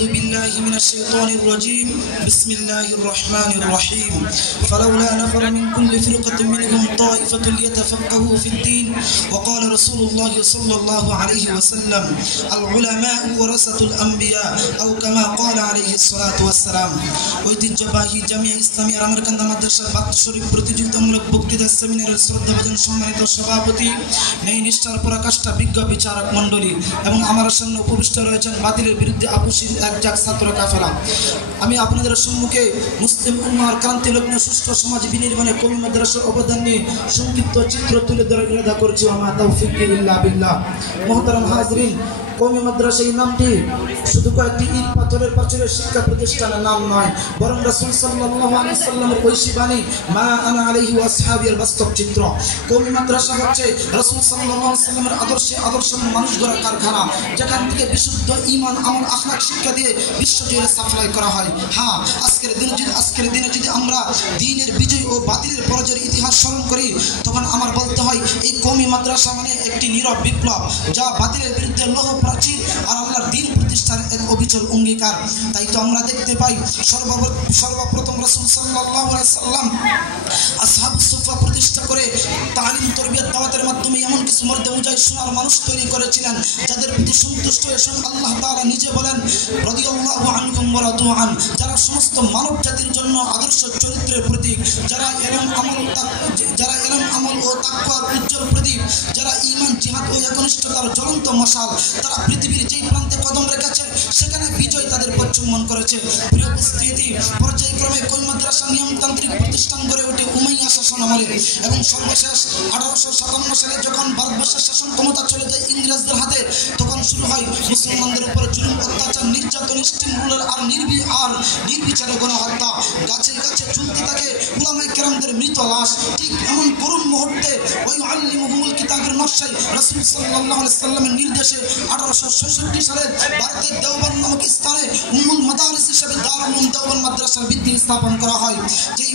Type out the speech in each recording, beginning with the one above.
أعوذ بالله من الشيطان الرجيم بسم الله الرحمن الرحيم فلولا نفر من كل فرقة منهم طائفة ليتفقهوا في الدين وقال رسول الله صلى الله عليه وسلم العلماء ورثة الأنبياء أو كما قال عليه الصلاة والسلام ঐতিহ্যবাহী জামিয়া ইসলামিয়া রামারকান্দা মাদ্রাসার বাৎসরিক প্রতিযোগিতামূলক বক্তৃতা সেমিনারের শ্রদ্ধাভাজন সম্মানিত সভাপতি ন্যায় নিষ্ঠার পরাকাষ্ঠা বিজ্ঞ বিচারক মণ্ডলী এবং আমার সামনে উপবিষ্ট রয়েছেন বাতিলের বিরুদ্ধে আপুশীল একজাক ছাত্র কাফেলা। আমি আপনাদের সম্মুখে মুসলিম উম্মাহর ক্রান্তি লগ্ন সুষ্ঠু সমাজ বিনির্মাণে কওমি মাদ্রাসার অবদান নিয়ে সংক্ষিপ্ত চিত্র তুলে ধরার ইরাদা করছি। ওয়া মা তাওফীকি ইল্লা বিল্লাহ। মুহতারাম হাজরিন, কওমি মাদ্রাসা এই নামটি শুধু কয়েকটি ইট পাথরের পাঁচিলের শিক্ষা প্রতিষ্ঠানের নাম নয়, বরং রাসূল সাল্লাল্লাহু আলাইহি ওয়াসাল্লামের ঐশী বাণী মা আনা আলাইহি ওয়া আসহাবির বাস্তব চিত্র। কওমি মাদ্রাসা হচ্ছে রাসূল সাল্লাল্লাহু আলাইহি ওয়াসাল্লামের আদর্শ মানুষ গড়ার কারখানা, যেখান থেকে বিশুদ্ধ ঈমান, আমল, আখলাক শিক্ষা দিয়ে বিশ্বজুড়ে সাপ্লাই করা হয়। হ্যাঁ, আজকের দিনে যদি আমরা দ্বীনের বিজয় ও বাতিলের পরাজয়ের ইতিহাস স্মরণ করি, তখন আমার বলতে হয় এই কওমি মাদ্রাসা মানে একটি নীরব বিপ্লব, যা বাতিলের বিরুদ্ধে লৌহ প্রাচীর আর আল্লাহর দ্বীন প্রতিষ্ঠার এক অবিচল অঙ্গীকার। তাই তো আমরা দেখতে পাই সর্বপ্রথম রাসূল সাল্লাল্লাহু আলাইহি ওয়াসাল্লাম আসহাবুস সুফফা প্রতিষ্ঠা করে তালিম, তরবিয়ত, দাওয়াতের মাধ্যমে এমন কিছু মর্যাদা উজাই সোনার মানুষ তৈরি করেছিলেন, যাদের প্রতি সন্তুষ্ট হয়ে আল্লাহ তাআলা নিজে বলেন রাদিয়াল্লাহু আনহুম ওয়া রাদু আন, যারা সমস্ত মানব জাতির জন্য আদর্শ চরিত্রের প্রতীক, যারা ইলম আমল ও তাকওয়ার উজ্জ্বল প্রদীপ, যারা ঈমান, জিহাদ ও একনিষ্ঠতার জ্বলন্ত মশাল, তারা পৃথিবীর যেই প্রান্তে কদম রেখেছে সেখানে বিজয় তাদের পশ্চিমবঙ্গ করেছে। প্রিয় উপস্থিতি, পর্যায়ক্রমে কওমি মাদ্রাসা নিয়মতান্ত্রিক প্রতিষ্ঠান গড়ে ওঠে উমাইয়া শাসন আমলে এবং সর্বশেষ 1857 সালে যখন ভারতবর্ষের শাসন ক্ষমতা চলে যায় ইংরেজদের হাতে, তখন শুরু হয় মুসলমানদের উপর জুলুম, অত্যাচার, নির্যাতন, স্টিম রুলার আর নির্বিচারে গণহত্যা। গাছে গাছে ঝুলতে থাকে উলামায়ে কেরামদের মৃত লাশ। ঠিক এমন করুণ মুহূর্তে ওই আল্লিমুহুমুল কিতাবের নকশায় রাসূল সাল্লাল্লাহু আলাইহি সাল্লামের নির্দেশে 1866 সালে ভারতের দেওবন্দ নামক স্থানে উম্মুল মাদারিস হিসেবে দারুল উলুম দেওবন্দ মাদ্রাসার ভিত্তি স্থাপন করা হয়। যেই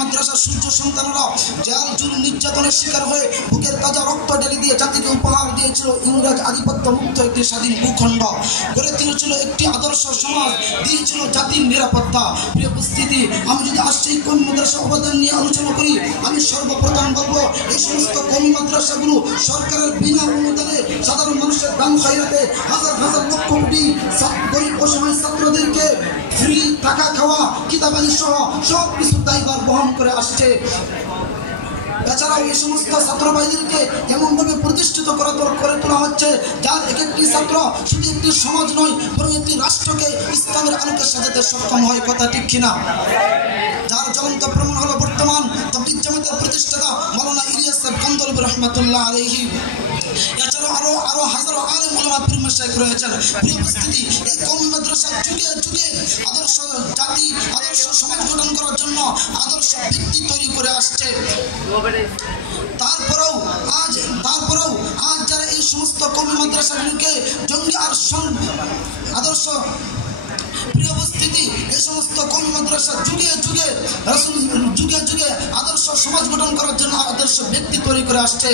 মাদ্রাসার সূর্য সন্তানরা জাল জুলুম নির্যাতনের শিকার হয়ে বুকের তাজা রক্ত ঢেলে দিয়ে জাতিকে উপহার দিয়েছিল ইংরেজ আধিপত্য মুক্ত একটি স্বাধীন ভূখণ্ড, গড়ে তুলেছিল একটি আদর্শ সমাজ, দিয়েছিল জাতির নিরাপত্তা। প্রিয় উপস্থিতি, আমি যদি আজকে কওমি মাদ্রাসা অবদান নিয়ে আলোচনা করি, আমি সর্বপ্রথম বলবো এই সমস্ত কওমি মাদ্রাসাগুলো সরকারের বিনা অনুদানে সাধারণ মানুষের দান খয়রাতে হাজার হাজার লক্ষ কোটি গরিব অসহায় ছাত্রদেরকে ফ্রি টাকা খাওয়া, কিতাবানি সহ সব কিছু দায়ভার বহন করে আসছে। এছাড়াও এই সমস্ত ছাত্র ভাইদেরকে এমনভাবে প্রতিষ্ঠিত করে তোলা হচ্ছে, যার এক একটি ছাত্র শুধু একটি সমাজ নয়, বরং একটি রাষ্ট্রকে ইসলামের আলোকে সাজাতে সক্ষম হয়। কথা ঠিক কিনা? যার জ্বলন্ত প্রমাণ হলো বর্তমান তাবলীগ জামাতের প্রতিষ্ঠাতা মাওলানা ইলিয়াস কান্দলবী রাহমাতুল্লাহ আলাইহি। এছাড়াও আরো হাজারো আলেম উলামা পীর মাশায়েখ রয়েছেন। প্রিয় উপস্থিতি, এই কওমি মাদ্রাসা যুগে যুগে আদর্শ জাতি, আদর্শ সমাজ গঠন করার জন্য আদর্শ ব্যক্তি তৈরি করে আসছে। তারপরেও আজ যারা এই সমস্ত কওমি মাদ্রাসাগুলোকে জঙ্গি আর আদর্শ, প্রিয় উপস্থিতি, এই সমস্ত কওমি মাদ্রাসা যুগে যুগে আদর্শ সমাজ গঠন করার জন্য আদর্শ ব্যক্তি তৈরি করে আসছে।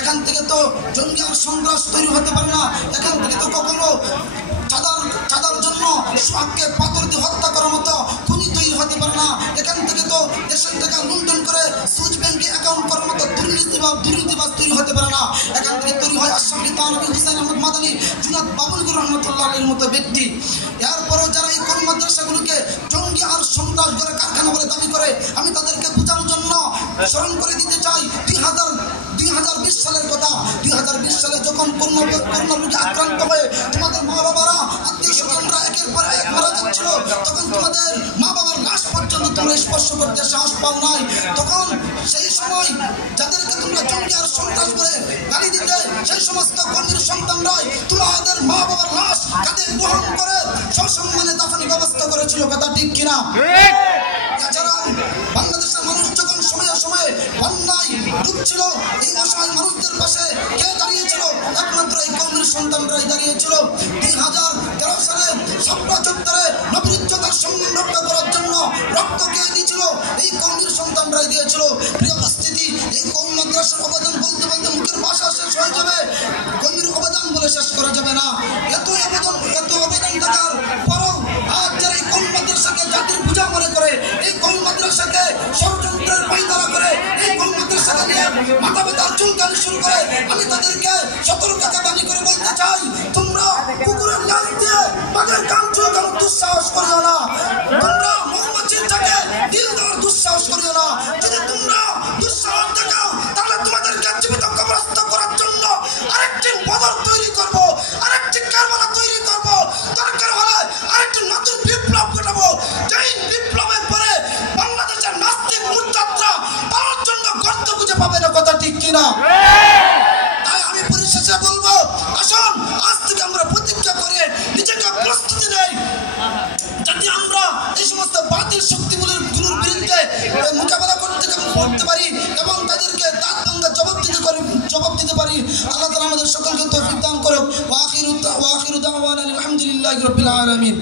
এখান থেকে তো জঙ্গি আর সন্ত্রাস তৈরি হতে পারে না, এখান থেকে তো কখনো চাঁদার জন্য সোহাগকে পাথর দিয়ে হত্যা করার মতো খুনি তৈরি হতে পারে না, এখান থেকে তো দেশের টাকা লুণ্ঠন করে সুইচ ব্যাংকে অ্যাকাউন্ট করার মতো দুর্নীতিবাজ তৈরি হতে পারে না, এখান থেকে তৈরি হয় আশরাফ আলী থানভী, হুসাইন আহমদ মাদানী, জুনাদ বাবুলগুর রহমতুল্লাহ আলাইহির মতো ব্যক্তি। এরপরও যারা এই কওমি মাদ্রাসাগুলোকে জঙ্গি আর সন্ত্রাস করে কারখানা বলে দাবি করে, আমি তাদেরকে বোঝানোর জন্য স্মরণ করে দিতে চাই 2020 সালের কথা। 2020 সালে যখন করোনা রোগে আক্রান্ত হয়ে তোমাদের মা বাবারা, আত্মীয় স্বজনরা একের পর এক মারা যাচ্ছিল, তখন তোমাদের মা বাবার লাশ পর্যন্ত তোমরা স্পর্শ করতে সাহস পাও নাই। তখন সেই সময় যাদেরকে তোমরা জঙ্গি আর সন্ত্রাস করে গালি দিতে, সেই সমস্ত কর্মীর সন্তানরাই তোমাদের মা বাবার লাশ কাঁধে বহন করে সসম্মানে দাফনের ব্যবস্থা করেছিল। কথা ঠিক কিনা? এছাড়াও বাংলাদেশের মানুষ যখন সময়ে সময়ে বন্যায় ডুবছিল, এই অসহায় মানুষদের পাশে কে দাঁড়িয়েছিল? একমাত্র এই কওমির সন্তানরাই দাঁড়িয়েছিল। 2013 সালে ছাপড়া চত্বরে নবীর ইজ্জতের সম্মান রক্ষা করার জন্য রক্ত কে দিয়েছিল? এই কওমির সন্তানরাই দিয়েছিল। প্রিয় উপস্থিতি, এই কওমি মাদ্রাসার অবদান বলতে বলতে মুখের ভাষা শেষ হয়ে যাবে, কওমির অবদান বলে শেষ করা যাবে না। এত অবদান থাকার পর শুরু করে আমি তাদেরকে সতর্কতা বাণী করে বলতে চাই, তোমরা কুকুরের লাশ দিয়ে বাঘের কান চুলকানোর দুঃসাহস করিও না, তোমরা মৌমাছির থেকে দিল দেওয়ার দুঃসাহস করিও না। যদি তোমরা দুঃসাহস দেখাও তাহলে তোমাদেরকে জীবিত কবরস্থ করার জন্য আরেকটি বদর তৈরি করব, আরেকটি কারবালা তৈরি করব, দরকার হলে আরেকটি নতুন বিপ্লব ঘটাবো। যেই বিপ্লবের পরে বাংলাদেশের নাস্তিক মুরতাদরা পাওয়ার জন্য গর্ত খুঁজে পাবে না, কথা ঠিক কিনা? তাই আমি পরিশেষে বলবো, আসুন আজ থেকে আমরা প্রতিজ্ঞা করে নিজেকে প্রস্তুতি নেই, যাতে আমরা এই সমস্ত বাতিল শক্তিগুলোর বিরুদ্ধে মোকাবেলা করতে পারি এবং তাদেরকে দাঁত ভাঙা জবাব দিতে পারি। আল্লাহ তাআলা আমাদের সকলকে তৌফিক দান করুক। ওয়া আখিরু দাওয়ানা আলহামদুলিল্লাহি রাব্বিল আলামিন।